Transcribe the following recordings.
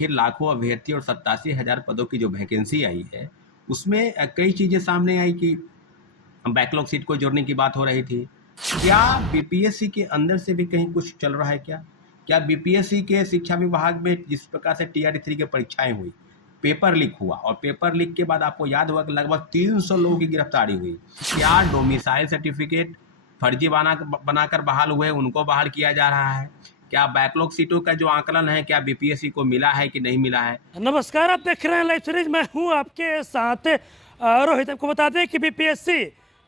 आखिर लाखों अभ्यर्थी और 87,000 पदों की जो वैकेंसी आई है, उसमें कई चीज़ें सामने आई कि बैकलॉग सीट को जोड़ने की बात हो रही थी। क्या बीपीएससी के अंदर से भी कहीं कुछ चल रहा है क्या? क्या बीपीएससी के शिक्षा विभाग में जिस प्रकार से टीआरई 3 की परीक्षाएं हुई, पेपर लीक हुआ और पेपर लीक के बाद आपको याद होगा कि लगभग 300 लोगों की गिरफ्तारी हुई। क्या डोमिसाइल सर्टिफिकेट फर्जी बनाकर बहाल हुए, उनको बहाल किया जा रहा है? क्या बैकलॉग सीटों का जो आकलन है, क्या बीपीएससी को मिला है कि नहीं मिला है? नमस्कार, आप देख रहे हैं लाइव सीरीज। मैं हूं आपके साथ रोहित। आपको बता दें कि बीपीएससी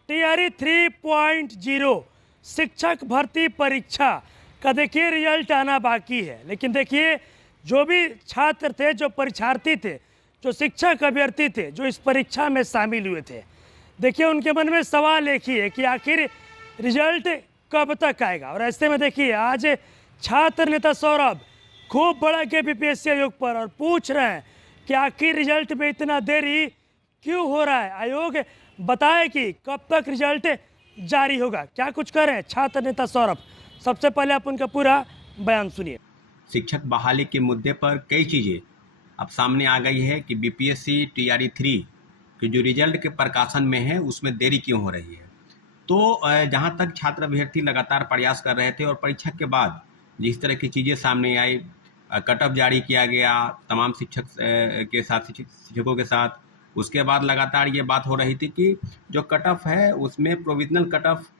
टीआरई 3.0 शिक्षक भर्ती परीक्षा का देखिए रिजल्ट आना बाकी है। लेकिन देखिए, जो भी छात्र थे, जो परीक्षार्थी थे, जो शिक्षक अभ्यर्थी थे, जो इस परीक्षा में शामिल हुए थे, देखिए उनके मन में सवाल एक ही है कि आखिर रिजल्ट कब तक आएगा। और ऐसे में देखिए, आज छात्र नेता सौरभ खूब बड़ा के बीपीएससी आयोग पर और पूछ रहे हैं कि आखिर रिजल्ट में इतना देरी क्यों हो रहा है। आयोग बताए कि कब तक रिजल्ट जारी होगा। क्या कुछ कह रहे हैं छात्र नेता सौरभ, सबसे पहले आप उनका पूरा बयान सुनिए। शिक्षक बहाली के मुद्दे पर कई चीज़ें अब सामने आ गई है कि बीपीएससी टीआरई 3 के जो रिजल्ट के प्रकाशन में है उसमें देरी क्यों हो रही है। तो जहाँ तक छात्र अभ्यर्थी लगातार प्रयास कर रहे थे और परीक्षा के बाद जिस तरह की चीज़ें सामने आई, कट ऑफ जारी किया गया तमाम शिक्षकों के साथ, उसके बाद लगातार ये बात हो रही थी कि जो कट ऑफ है उसमें प्रोविजनल कट ऑफ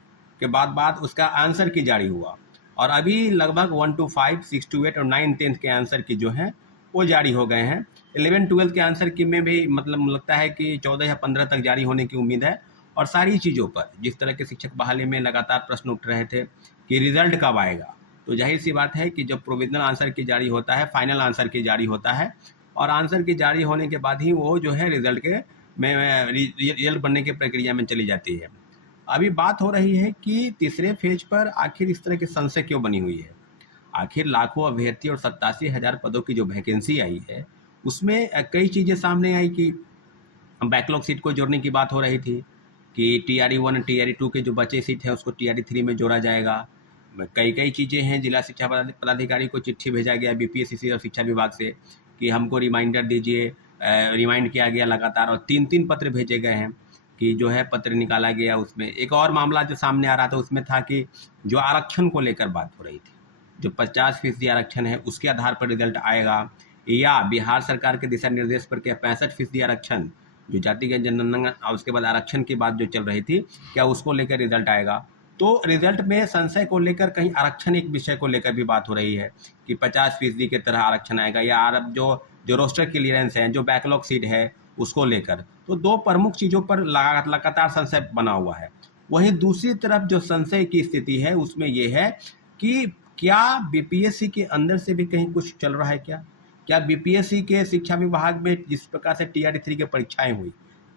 के बाद उसका आंसर की जारी हुआ और अभी लगभग 1 to 5, 6 to 8 और 9, 10 के आंसर की जो है वो जारी हो गए हैं। 11, 12 के आंसर की में भी मतलब लगता है कि 14 या 15 तक जारी होने की उम्मीद है। और सारी चीज़ों पर जिस तरह के शिक्षक बहाली में लगातार प्रश्न उठ रहे थे कि रिजल्ट कब आएगा, तो जाहिर सी बात है कि जब प्रोविजनल आंसर की जारी होता है, फाइनल आंसर की जारी होता है और आंसर की जारी होने के बाद ही वो जो है रिजल्ट बनने की प्रक्रिया में चली जाती है। अभी बात हो रही है कि तीसरे फेज पर आखिर इस तरह की संशय क्यों बनी हुई है। आखिर लाखों अभ्यर्थी और 87,000 पदों की जो वैकेंसी आई है, उसमें कई चीज़ें सामने आई कि बैकलॉग सीट को जोड़ने की बात हो रही थी कि टीआरई 1 टीआरई 2 के जो बचे सीट है उसको टीआरई 3 में जोड़ा जाएगा। कई चीज़ें हैं। जिला शिक्षा पदाधिकारी को चिट्ठी भेजा गया बीपीएससी और शिक्षा विभाग से कि हमको रिमाइंडर दीजिए। रिमाइंड किया गया लगातार और 3 पत्र भेजे गए हैं कि जो है पत्र निकाला गया। उसमें एक और मामला जो सामने आ रहा था उसमें था कि जो आरक्षण को लेकर बात हो रही थी, जो 50% आरक्षण है उसके आधार पर रिजल्ट आएगा या बिहार सरकार के दिशा निर्देश पर क्या 65% आरक्षण जो जातिगत जनगणना और उसके बाद आरक्षण की बात जो चल रही थी, क्या उसको लेकर रिजल्ट आएगा। तो रिजल्ट में संशय को लेकर कहीं आरक्षण एक विषय को लेकर भी बात हो रही है कि 50% की तरह आरक्षण आएगा या जो रोस्टर क्लियरेंस है, जो बैकलॉग सीट है उसको लेकर। तो दो प्रमुख चीज़ों पर लगातार संशय बना हुआ है। वहीं दूसरी तरफ जो संशय की स्थिति है उसमें यह है कि क्या बीपीएससी के अंदर से भी कहीं कुछ चल रहा है क्या? क्या बीपीएससी के शिक्षा विभाग में जिस प्रकार से टीआरई 3 की परीक्षाएं हुई,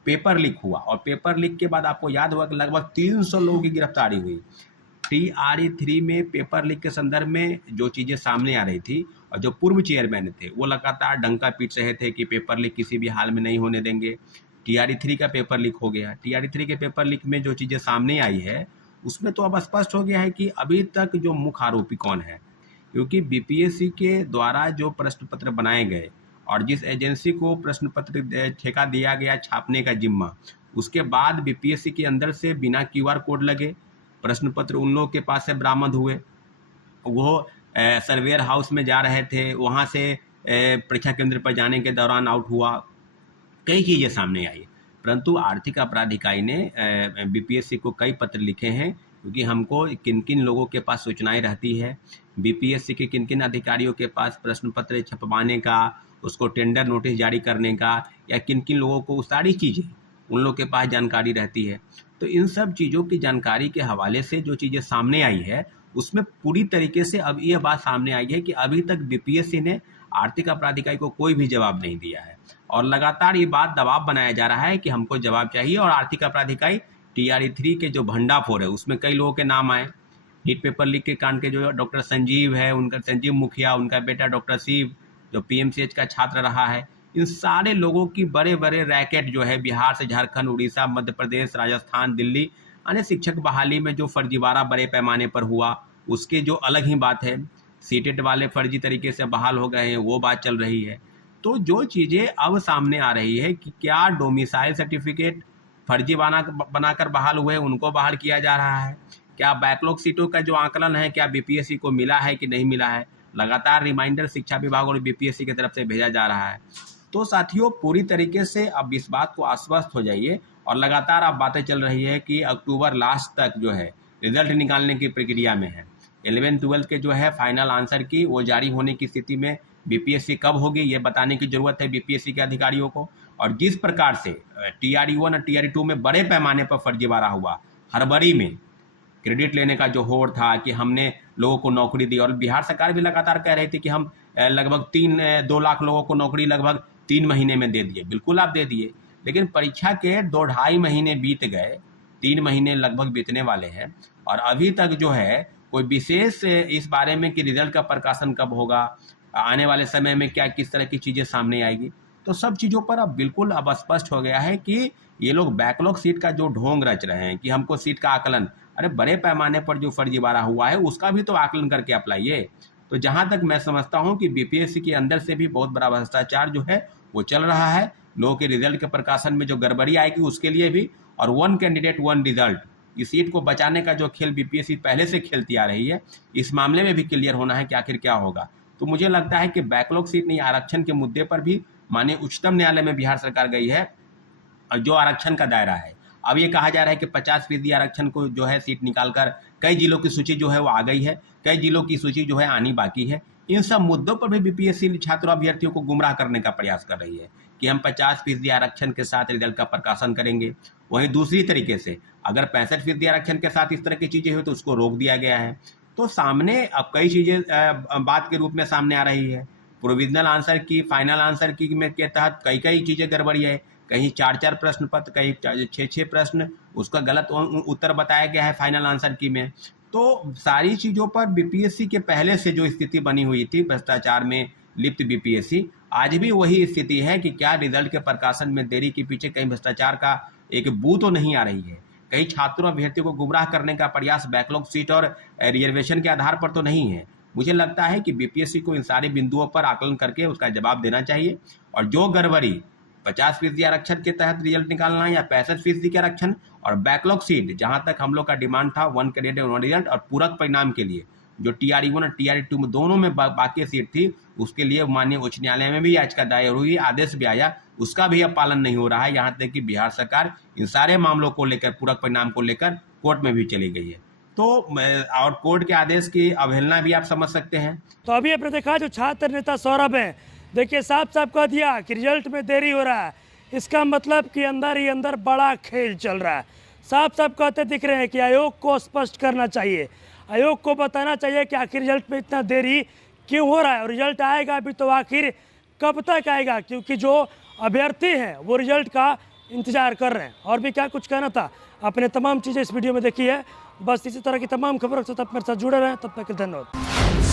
पेपर लीक हुआ और पेपर लीक के बाद आपको याद होगा कि लगभग 300 लोगों की गिरफ्तारी हुई। टीआरई 3 में पेपर लीक के संदर्भ में जो चीज़ें सामने आ रही थी और जो पूर्व चेयरमैन थे वो लगातार डंका पीट रहे थे कि पेपर लीक किसी भी हाल में नहीं होने देंगे। टीआरई 3 का पेपर लीक हो गया। टीआरई 3 के पेपर लीक में जो चीज़ें सामने आई है उसमें तो अब स्पष्ट हो गया है कि अभी तक जो मुख्य आरोपी कौन है, क्योंकि बीपीएससी के द्वारा जो प्रश्न पत्र बनाए गए और जिस एजेंसी को प्रश्न पत्र ठेका दिया गया छापने का जिम्मा, उसके बाद बीपीएससी के अंदर से बिना क्यूआर कोड लगे प्रश्न पत्र उन लोगों के पास से बरामद हुए। वो सर्वेयर हाउस में जा रहे थे, वहाँ से परीक्षा केंद्र पर जाने के दौरान आउट हुआ। कई चीज़ें सामने आई, परंतु आर्थिक अपराध इकाई ने बीपीएससी को कई पत्र लिखे हैं क्योंकि हमको किन किन लोगों के पास सूचनाएं रहती है, बीपीएससी के किन किन अधिकारियों के पास प्रश्न पत्र छपवाने का, उसको टेंडर नोटिस जारी करने का या किन किन लोगों को सारी चीज़ें उन लोगों के पास जानकारी रहती है। तो इन सब चीज़ों की जानकारी के हवाले से जो चीज़ें सामने आई है उसमें पूरी तरीके से अब ये बात सामने आई है कि अभी तक बीपीएससी ने आर्थिक अपराध इकाई को कोई भी जवाब नहीं दिया है और लगातार ये बात दबाव बनाया जा रहा है कि हमको जवाब चाहिए। और आर्थिक अपराध इकाई टीआरई 3 के जो भंडाफोड़ है उसमें कई लोगों के नाम आए। नीट पेपर लीक के कांड के जो डॉक्टर संजीव है, उनका संजीव मुखिया, उनका बेटा डॉक्टर शिव जो पीएमसीएच का छात्र रहा है, इन सारे लोगों की बड़े बड़े रैकेट जो है बिहार से झारखंड, उड़ीसा, मध्य प्रदेश, राजस्थान, दिल्ली यानी शिक्षक बहाली में जो फर्जीवाड़ा बड़े पैमाने पर हुआ उसके जो अलग ही बात है। सीटेट वाले फर्जी तरीके से बहाल हो गए हैं, वो बात चल रही है। तो जो चीज़ें अब सामने आ रही है कि क्या डोमिसाइल सर्टिफिकेट फर्जी बनाकर बहाल हुए उनको बहाल किया जा रहा है, क्या बैकलॉग सीटों का जो आंकलन है क्या बीपीएससी को मिला है कि नहीं मिला है, लगातार रिमाइंडर शिक्षा विभाग और बीपीएससी की तरफ से भेजा जा रहा है। तो साथियों, पूरी तरीके से अब इस बात को आश्वस्त हो जाइए, और लगातार अब बातें चल रही है कि अक्टूबर लास्ट तक जो है रिजल्ट निकालने की प्रक्रिया में है। 11-12 के जो है फाइनल आंसर की वो जारी होने की स्थिति में बीपीएससी कब होगी ये बताने की जरूरत है बीपीएससी के अधिकारियों को। और जिस प्रकार से TRE 1 और TRE 2 में बड़े पैमाने पर फर्जीवाड़ा हुआ, हड़बड़ी में क्रेडिट लेने का जो होड़ था कि हमने लोगों को नौकरी दी, और बिहार सरकार भी लगातार कह रही थी कि हम लगभग 2 लाख लोगों को नौकरी लगभग 3 महीने में दे दिए। बिल्कुल आप दे दिए, लेकिन परीक्षा के 2-2.5 महीने बीत गए, 3 महीने लगभग बीतने वाले हैं, और अभी तक जो है कोई विशेष इस बारे में कि रिजल्ट का प्रकाशन कब होगा, आने वाले समय में क्या किस तरह की चीज़ें सामने आएगी, तो सब चीज़ों पर अब बिल्कुल अब स्पष्ट हो गया है कि ये लोग बैकलॉग सीट का जो ढोंग रच रहे हैं कि हमको सीट का आकलन, अरे बड़े पैमाने पर जो फर्जीवाड़ा हुआ है उसका भी तो आकलन करके अप्लाइए। तो जहाँ तक मैं समझता हूँ कि बीपीएससी के अंदर से भी बहुत बड़ा भ्रष्टाचार जो है वो चल रहा है। लोगों के रिजल्ट के प्रकाशन में जो गड़बड़ी आएगी उसके लिए भी, और 1 कैंडिडेट 1 रिजल्ट, इस सीट को बचाने का जो खेल बीपीएससी पहले से खेलती आ रही है, इस मामले में भी क्लियर होना है कि आखिर क्या होगा। तो मुझे लगता है कि बैकलॉग सीट नहीं, आरक्षण के मुद्दे पर भी माननीय उच्चतम न्यायालय में बिहार सरकार गई है, और जो आरक्षण का दायरा है, अब ये कहा जा रहा है कि 50% आरक्षण को जो है सीट निकालकर कई जिलों की सूची जो है वो आ गई है, कई जिलों की सूची जो है आनी बाकी है। इन सब मुद्दों पर भी बीपीएससी छात्र अभ्यर्थियों को गुमराह करने का प्रयास कर रही है कि हम 50% आरक्षण के साथ रिजल्ट का प्रकाशन करेंगे। वहीं दूसरी तरीके से अगर 65% आरक्षण के साथ इस तरह की चीज़ें हुई तो उसको रोक दिया गया है। तो सामने अब कई चीज़ें बात के रूप में सामने आ रही है। प्रोविजनल आंसर की, फाइनल आंसर की में के तहत कई चीज़ें गड़बड़ी है, कहीं 4-4 प्रश्न पत्र, कहीं 6-6 प्रश्न, उसका गलत उत्तर बताया गया है फाइनल आंसर की में। तो सारी चीज़ों पर बीपीएससी के पहले से जो स्थिति बनी हुई थी भ्रष्टाचार में लिप्त बीपीएससी, आज भी वही स्थिति है कि क्या रिजल्ट के प्रकाशन में देरी के पीछे कहीं भ्रष्टाचार का एक बू तो नहीं आ रही है, कहीं छात्रों अभ्यर्थियों को गुमराह करने का प्रयास बैकलॉग सीट और रिजर्वेशन के आधार पर तो नहीं है। मुझे लगता है कि बीपीएससी को इन सारे बिंदुओं पर आकलन करके उसका जवाब देना चाहिए, और जो गड़बड़ी 50% आरक्षण के तहत रिजल्ट निकालना या 65% के आरक्षण और बैकलॉग सीट, जहां तक हम लोग का डिमांड था 1 कैंडिडेट 1 रिजल्ट, और पूरक परिणाम के लिए जो TRE 1 और TRE 2 में दोनों में बाकी सीट थी, उसके लिए माननीय उच्च न्यायालय में भी याचिका दायर हुई, आदेश भी आया, उसका भी अब पालन नहीं हो रहा है। यहाँ तक कि बिहार सरकार इन सारे मामलों को लेकर, पूरक परिणाम को लेकर कोर्ट में भी चली गई है। तो और कोर्ट के आदेश की अवहेलना भी आप समझ सकते हैं। तो अभी आपने देखा जो छात्र नेता सौरभ हैं, देखिए साफ साफ कह दिया कि रिजल्ट में देरी हो रहा है, इसका मतलब कि अंदर ही अंदर बड़ा खेल चल रहा है। साफ साफ कहते दिख रहे हैं कि आयोग को स्पष्ट करना चाहिए, आयोग को बताना चाहिए कि आखिर रिजल्ट में इतना देरी क्यों हो रहा है, और रिजल्ट आएगा भी तो आखिर कब तक आएगा, क्योंकि जो अभ्यर्थी हैं वो रिजल्ट का इंतजार कर रहे हैं। और भी क्या कुछ कहना था, आपने तमाम चीज़ें इस वीडियो में देखी है। बस इसी तरह की तमाम खबरों से तब मेरे साथ जुड़े रहें, तब तक के धन्यवाद।